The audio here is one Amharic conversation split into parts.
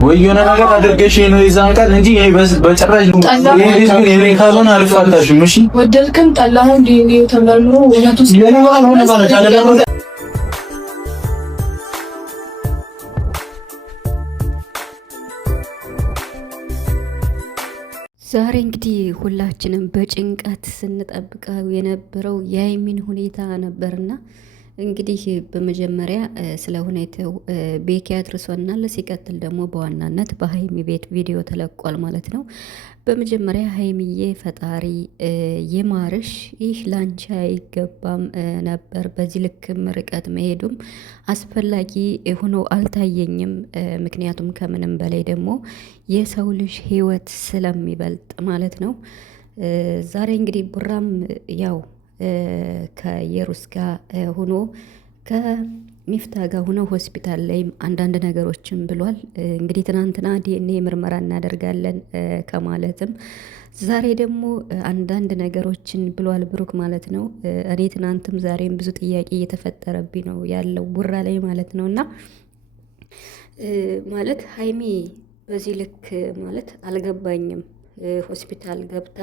ወይ የሆነ ነገር አድርገሽ ነው ይዛን ቃል እንጂ ይሄ በጭራሽ ይሄ ልጅ ግን የኔ ካልሆነ አልፋታሽም። እሺ ወደልክም ጠላኸው እንዴ ተመርምሮ ወላቱ ሲለማው ሆነ ማለት አይደለም። ዛሬ እንግዲህ ሁላችንም በጭንቀት ስንጠብቀው የነበረው የሀይሚን ሁኔታ ነበርና እንግዲህ በመጀመሪያ ስለ ሁኔታው ቤኪ አድርሶናል። ሲቀጥል ደግሞ በዋናነት በሀይሚ ቤት ቪዲዮ ተለቋል ማለት ነው። በመጀመሪያ ሀይሚዬ ፈጣሪ ይማርሽ፣ ይህ ላንቺ አይገባም ነበር። በዚህ ልክም ርቀት መሄዱም አስፈላጊ ሆኖ አልታየኝም። ምክንያቱም ከምንም በላይ ደግሞ የሰው ልጅ ሕይወት ስለሚበልጥ ማለት ነው። ዛሬ እንግዲህ ቡራም ያው ከየሩስ ጋር ሆኖ ከሚፍታ ጋር ሆኖ ሆስፒታል ላይም አንዳንድ ነገሮችን ብሏል። እንግዲህ ትናንትና ዲኤንኤ ምርመራ እናደርጋለን ከማለትም ዛሬ ደግሞ አንዳንድ ነገሮችን ብሏል ብሩክ ማለት ነው። እኔ ትናንትም ዛሬም ብዙ ጥያቄ እየተፈጠረብኝ ነው ያለው ቡራ ላይ ማለት ነው። እና ማለት ሀይሚ በዚህ ልክ ማለት አልገባኝም። ሆስፒታል ገብታ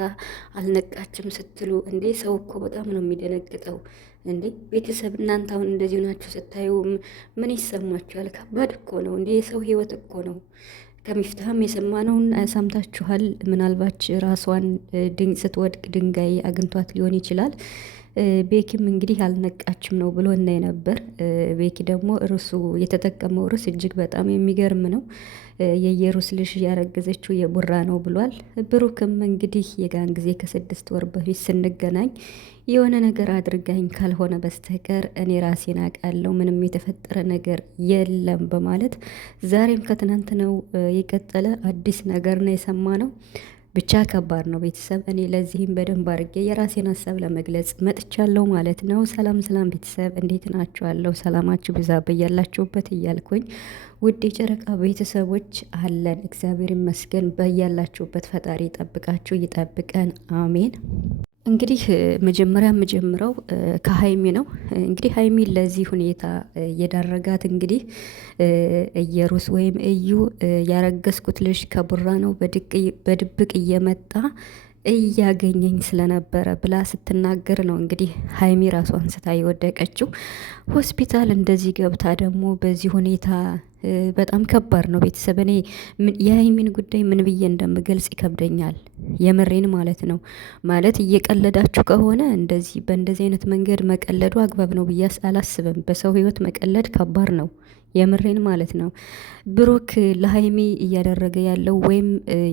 አልነቃችም ስትሉ እንዴ! ሰው እኮ በጣም ነው የሚደነግጠው። እንዴ ቤተሰብ እናንተ አሁን እንደዚህ ናችሁ ስታዩ ምን ይሰማችኋል? ከባድ እኮ ነው እንዴ! የሰው ህይወት እኮ ነው። ከሚፍታህም የሰማነውን ሰምታችኋል። ምናልባት ራሷን ስትወድቅ ድንጋይ አግኝቷት ሊሆን ይችላል። ቤኪም እንግዲህ አልነቃችም ነው ብሎ እናይ ነበር። ቤኪ ደግሞ እርሱ የተጠቀመው ርዕስ እጅግ በጣም የሚገርም ነው። የየሩስ ልጅ ያረገዘችው የቡራ ነው ብሏል። ብሩክም እንግዲህ የጋን ጊዜ ከ6 ወር በፊት ስንገናኝ የሆነ ነገር አድርጋኝ ካልሆነ በስተቀር እኔ ራሴን አውቃለሁ፣ ምንም የተፈጠረ ነገር የለም በማለት ዛሬም ከትናንት ነው የቀጠለ አዲስ ነገር ነው የሰማ ነው። ብቻ ከባድ ነው ቤተሰብ። እኔ ለዚህም በደንብ አድርጌ የራሴን ሀሳብ ለመግለጽ መጥቻለሁ ማለት ነው። ሰላም ሰላም ቤተሰብ እንዴት ናችኋለሁ? ሰላማችሁ ብዛ በያላችሁበት እያልኩኝ ውድ የጨረቃ ቤተሰቦች አለን እግዚአብሔር ይመስገን። በያላችሁበት ፈጣሪ ይጠብቃችሁ ይጠብቀን፣ አሜን። እንግዲህ መጀመሪያ የምጀምረው ከሀይሚ ነው። እንግዲህ ሀይሚ ለዚህ ሁኔታ የዳረጋት እንግዲህ እየሩስ ወይም እዩ ያረገዝኩት ልጅ ከቡራ ነው በድብቅ እየመጣ እያገኘኝ ስለነበረ ብላ ስትናገር ነው እንግዲህ ሀይሚ ራሷን ስታ የወደቀችው። ሆስፒታል እንደዚህ ገብታ ደግሞ በዚህ ሁኔታ በጣም ከባድ ነው ቤተሰብ። እኔ የሀይሚን ጉዳይ ምን ብዬ እንደምገልጽ ይከብደኛል። የምሬን ማለት ነው። ማለት እየቀለዳችሁ ከሆነ እንደዚህ በእንደዚህ አይነት መንገድ መቀለዱ አግባብ ነው ብዬ አላስብም። በሰው ህይወት መቀለድ ከባድ ነው። የምሬን ማለት ነው። ብሩክ ለሀይሚ እያደረገ ያለው ወይም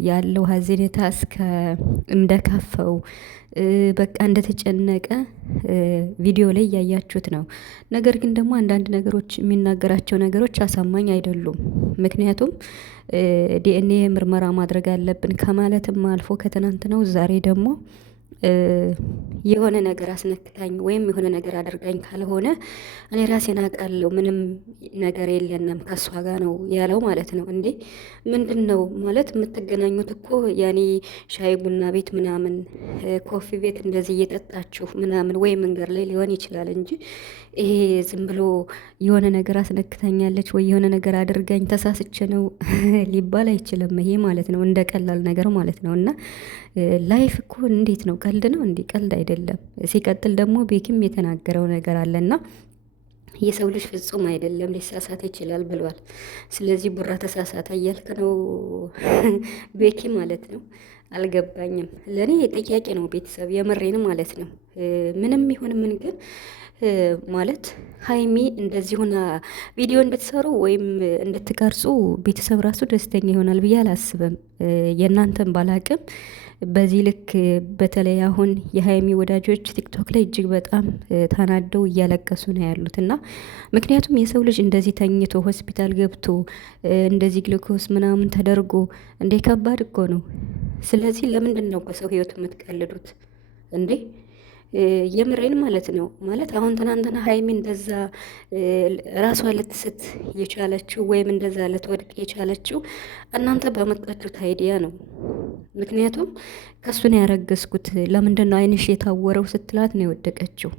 ያለው ሀዘኔታ እስከ እንደከፈው በቃ እንደተጨነቀ ቪዲዮ ላይ እያያችሁት ነው። ነገር ግን ደግሞ አንዳንድ ነገሮች የሚናገራቸው ነገሮች አሳማኝ አይደሉም። ምክንያቱም ዲኤንኤ ምርመራ ማድረግ አለብን ከማለትም አልፎ ከትናንት ነው ዛሬ ደግሞ የሆነ ነገር አስነክታኝ ወይም የሆነ ነገር አድርጋኝ ካልሆነ እኔ ራሴን አውቃለሁ፣ ምንም ነገር የለንም ከሷ ጋር ነው ያለው ማለት ነው። እንዴ ምንድን ነው ማለት የምትገናኙት እኮ ያኔ ሻይ ቡና ቤት ምናምን ኮፊ ቤት እንደዚህ እየጠጣችሁ ምናምን ወይ መንገድ ላይ ሊሆን ይችላል እንጂ ይሄ ዝም ብሎ የሆነ ነገር አስነክታኛለች ወይ የሆነ ነገር አድርጋኝ ተሳስቼ ነው ሊባል አይችልም። ይሄ ማለት ነው እንደ ቀላል ነገር ማለት ነው። እና ላይፍ እኮ እንዴት ነው? ቀልድ ነው እንዴ? ቀልድ አይደለም። ሲቀጥል ደግሞ ቤኪም የተናገረው ነገር አለና የሰው ልጅ ፍጹም አይደለም፣ ሊሳሳት ይችላል ብሏል። ስለዚህ ቡራ ተሳሳተ እያልክ ነው ቤኪ ማለት ነው። አልገባኝም። ለእኔ ጥያቄ ነው ቤተሰብ፣ የምሬን ማለት ነው። ምንም ይሁን ምን ግን ማለት ሀይሚ እንደዚህ ሆና ቪዲዮ እንድትሰሩ ወይም እንድትቀርጹ ቤተሰብ ራሱ ደስተኛ ይሆናል ብዬ አላስብም። የእናንተን ባላቅም በዚህ ልክ በተለይ አሁን የሀይሚ ወዳጆች ቲክቶክ ላይ እጅግ በጣም ተናደው እያለቀሱ ነው ያሉት። እና ምክንያቱም የሰው ልጅ እንደዚህ ተኝቶ ሆስፒታል ገብቶ እንደዚህ ግሉኮስ ምናምን ተደርጎ እንዴ ከባድ እኮ ነው። ስለዚህ ለምንድን ነው በሰው ህይወት የምትቀልዱት እንዴ? የምሬን ማለት ነው። ማለት አሁን ትናንትና ሀይሚ እንደዛ ራሷ ልትስት የቻለችው ወይም እንደዛ ልትወድቅ የቻለችው እናንተ በመጣችሁት አይዲያ ነው። ምክንያቱም ከሱን ያረገዝኩት ለምንድን ነው አይንሽ የታወረው ስትላት ነው የወደቀችው።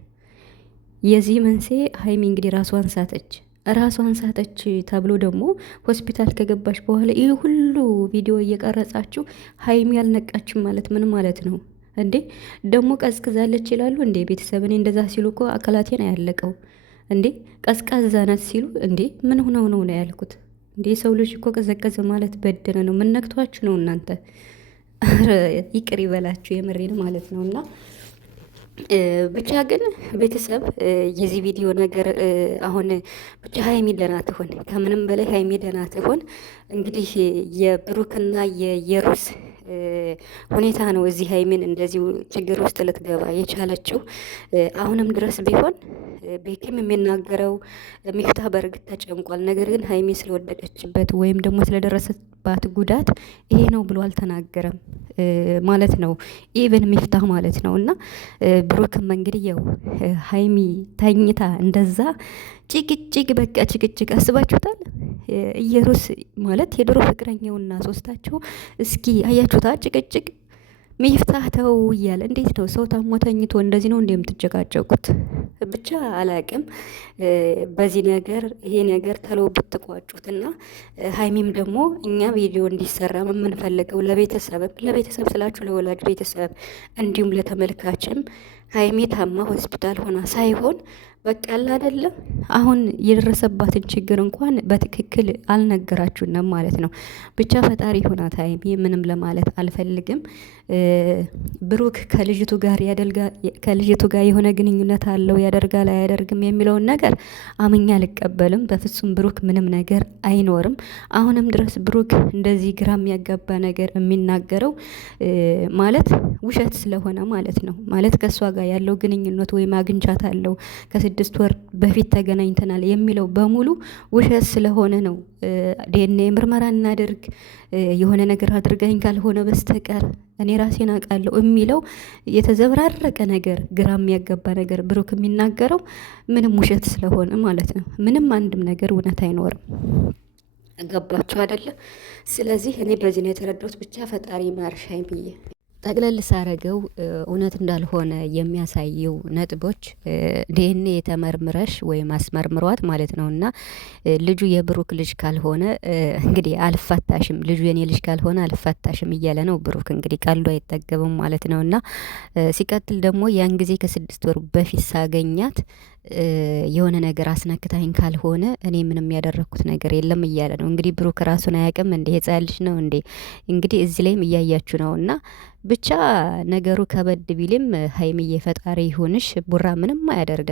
የዚህ መንስኤ ሀይሚ እንግዲህ ራሷን ሳተች። ራሷን ሳተች ተብሎ ደግሞ ሆስፒታል ከገባች በኋላ ይህ ሁሉ ቪዲዮ እየቀረጻችሁ ሀይሚ ያልነቃችም ማለት ምን ማለት ነው እንዴ? ደግሞ ቀዝቅዛለች ይላሉ እንዴ ቤተሰብ? እኔ እንደዛ ሲሉ እኮ አካላቴን አያለቀው እንዴ። ቀዝቃዛ ናት ሲሉ እንዴ ምን ሆነው ነው ያልኩት እንዴ። ሰው ልጅ እኮ ቀዘቀዘ ማለት በደለ ነው። ምን ነክቷችሁ ነው እናንተ? ይቅር ይበላችሁ የምሬን ማለት ነው። እና ብቻ ግን ቤተሰብ የዚህ ቪዲዮ ነገር አሁን ብቻ ሀይሚ ደህና ትሆን፣ ከምንም በላይ ሀይሚ ደህና ትሆን። እንግዲህ የብሩክና የሩስ ሁኔታ ነው እዚህ ሀይሚን እንደዚሁ ችግር ውስጥ ልትገባ የቻለችው። አሁንም ድረስ ቢሆን ቤኪም የሚናገረው ሚፍታህ በእርግጥ ተጨንቋል። ነገር ግን ሀይሚ ስለወደቀችበት ወይም ደግሞ ስለደረሰባት ጉዳት ይሄ ነው ብሎ አልተናገረም ማለት ነው። ኢቨን ሚፍታህ ማለት ነው። እና ብሩክም እንግዲህ ያው ሀይሚ ተኝታ እንደዛ ጭቅጭቅ በቃ ጭቅጭቅ አስባችሁታል። እየሩስ ማለት የድሮ ፍቅረኛውና ሶስታቸው እስኪ አያችሁታ ጭቅጭቅ ሚፍታህ ተው እያለ እንዴት ነው ሰው ታሞ ተኝቶ እንደዚህ ነው እንደምትጨቃጨቁት? ብቻ አላቅም። በዚህ ነገር ይሄ ነገር ተለው ብትቋጩትና ሀይሚም ደግሞ እኛ ቪዲዮ እንዲሰራ የምንፈልገው ለቤተሰብ ስላችሁ ለወላጅ ቤተሰብ እንዲሁም ለተመልካችም ሀይሚ ታማ ሆስፒታል ሆና ሳይሆን በቃ አይደለም አሁን የደረሰባትን ችግር እንኳን በትክክል አልነገራችሁንም ማለት ነው። ብቻ ፈጣሪ ሆናት ሀይሚ ምንም ለማለት አልፈልግም። ብሩክ ከልጅቱ ጋር የሆነ ግንኙነት አለው ያደርጋል አያደርግም የሚለውን ነገር አምኛ አልቀበልም። በፍጹም ብሩክ ምንም ነገር አይኖርም። አሁንም ድረስ ብሩክ እንደዚህ ግራ የሚያጋባ ነገር የሚናገረው ማለት ውሸት ስለሆነ ማለት ነው። ማለት ከእሷ ጋር ያለው ግንኙነት ወይም አግኝቻት አለው ከ6 ወር በፊት ተገናኝተናል የሚለው በሙሉ ውሸት ስለሆነ ነው። ዲኤንኤ ምርመራ እናደርግ የሆነ ነገር አድርጋኝ ካልሆነ በስተቀር እኔ ራሴን አውቃለሁ የሚለው የተዘበራረቀ ነገር ግራ የሚያጋባ ነገር ብሩክ የሚናገረው ምንም ውሸት ስለሆነ ማለት ነው። ምንም አንድም ነገር እውነት አይኖርም። ገባችሁ አይደለ? ስለዚህ እኔ በዚህ ነው የተረዳሁት። ብቻ ፈጣሪ ማርሻይ ብዬ ጠቅለል ሳረገው እውነት እንዳልሆነ የሚያሳየው ነጥቦች ዲኤንኤ የተመርምረሽ ወይም አስመርምሯት ማለት ነው። እና ልጁ የብሩክ ልጅ ካልሆነ እንግዲህ አልፋታሽም፣ ልጁ የኔ ልጅ ካልሆነ አልፋታሽም እያለ ነው ብሩክ። እንግዲህ ቀልዶ አይጠገብም ማለት ነው። እና ሲቀጥል ደግሞ ያን ጊዜ ከ6 ወር በፊት ሳገኛት የሆነ ነገር አስነክታኝ ካልሆነ እኔ ምንም ያደረኩት ነገር የለም እያለ ነው። እንግዲህ ብሩክ ራሱን አያውቅም እንዴ? ህፃን ልጅ ነው እንዴ? እንግዲህ እዚህ ላይም እያያችሁ ነው። እና ብቻ ነገሩ ከበድ ቢልም ሀይሚዬ ፈጣሪ ይሁንሽ፣ ቡራ ምንም አያደርገ